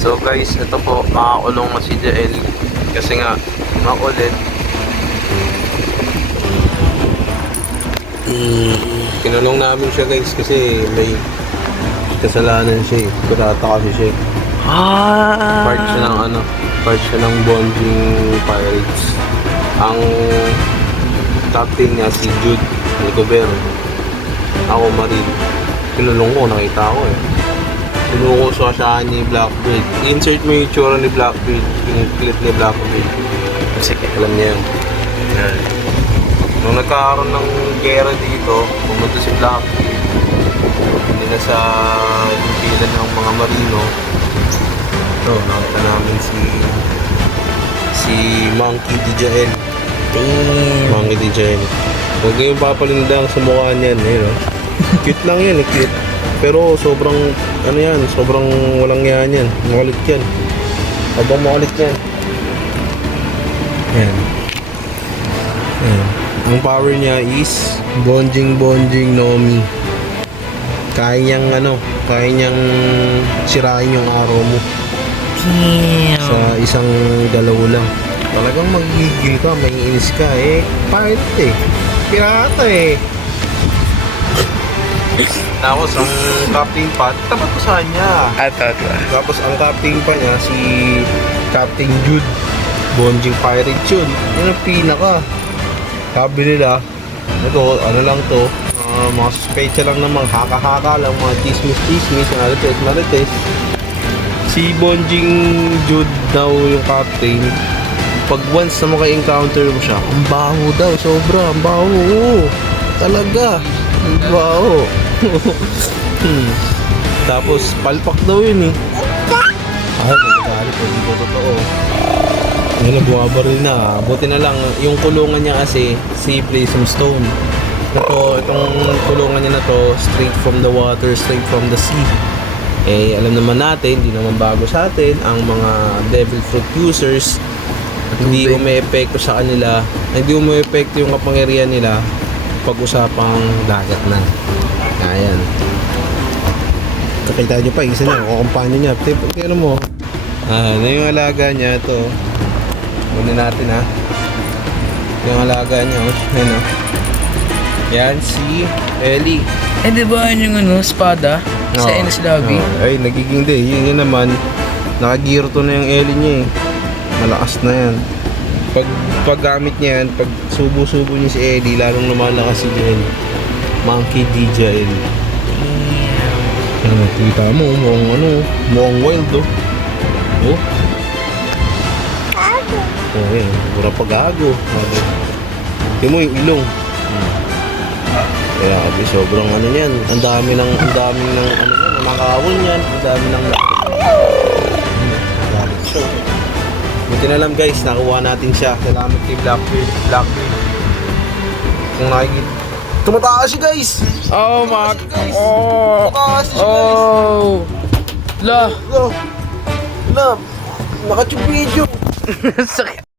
So guys, ito po, makakulong na si Jael kasi nga makulit. Kinulong namin siya guys kasi may kasalanan siya eh. Kurata kasi siya eh. Part siya ng part siya ng Bonjing Pirates. Ang captain niya si Jude Nicobero. Ako Marin. Kinulong ko, nakita ko eh. Sinuko siya ni Blackbeard. Insert mo yung itsura ni Blackbeard. Yung clip ni Blackbeard. Sige, alam niya yun. Nung nagkakaroon ng gera dito, pumunta si Blackbeard. Hindi na sa pilan ng mga marino. So, nakita namin si Monkey D. Jael. Monkey D. Jael. Huwag yung papalindang sa mukha niyan. Eh, no? Cute lang yan, cute. Pero sobrang, sobrang walang yan yan. Makulit yan. Habang makulit yan. Yan. Yan. Ang power niya is Bonjing Nomi. Kaya niyang sirain yung araw mo. Sa isang dalaw lang. Talagang magigil ka, maiinis ka eh. Pirate eh. Pirata eh. Tapos ang captain pa, tapat ko sa kanya. Tapos ang captain pa niya, si Captain Jude. Bonjing Pirate yun. Yun ang pinaka. Sabi nila, ito, lang to, mga suspecha lang ng mga haka-haka lang, mga chismis, marites. Si Bonjing Jude daw yung captain. Pag once na maka-encounter mo siya, ang baho daw, sobra, ang baho. Oo, talaga, ang baho. Tapos palpak daw yun eh. Nagagalit, hindi ko totoo. Ngayon bumabaril na. Buti na lang yung kulungan niya kasi si Prism Stone. Itong kulungan niya na to, straight from the water, straight from the sea. Eh alam naman natin, hindi naman bago sa atin ang mga devil fruit users. Hindi umeepekto sa kanila, hindi umeepekto yung kapangyarihan nila pag-usapang dagat na. Ayan. Kakita nyo pa, isa niya, kukumpanya niya. Tignan mo. Ano yung alaga niya ito? Muna natin ha. Yung alaga niya, ayan o. Yan si Ellie. Eh di ba yun yung espada sa Ennis Lobby? Ay, nagiging di. Yun naman, nakagiro to na yung Ellie niya eh. Malakas na yan. Paggamit niya yan, pag subo-subo niya si Ellie, lalong lumalakas si Jael. Monkey D. Jael. Kita mo, mukhang wild oh. Oh, yan. Pura pag-ago. Yung mo yung ilong. Kaya abi, sobrang yan. Ang dami ng nakakawin yan. Ang dami ng galit siya. Buti na lang guys, nakuha natin siya. Salamat kay Blackbeard. Kung nakikita. Tumataas siya guys! Oh my God! Oh! Tumataas siya guys! La! Naka-tube video! Sakit!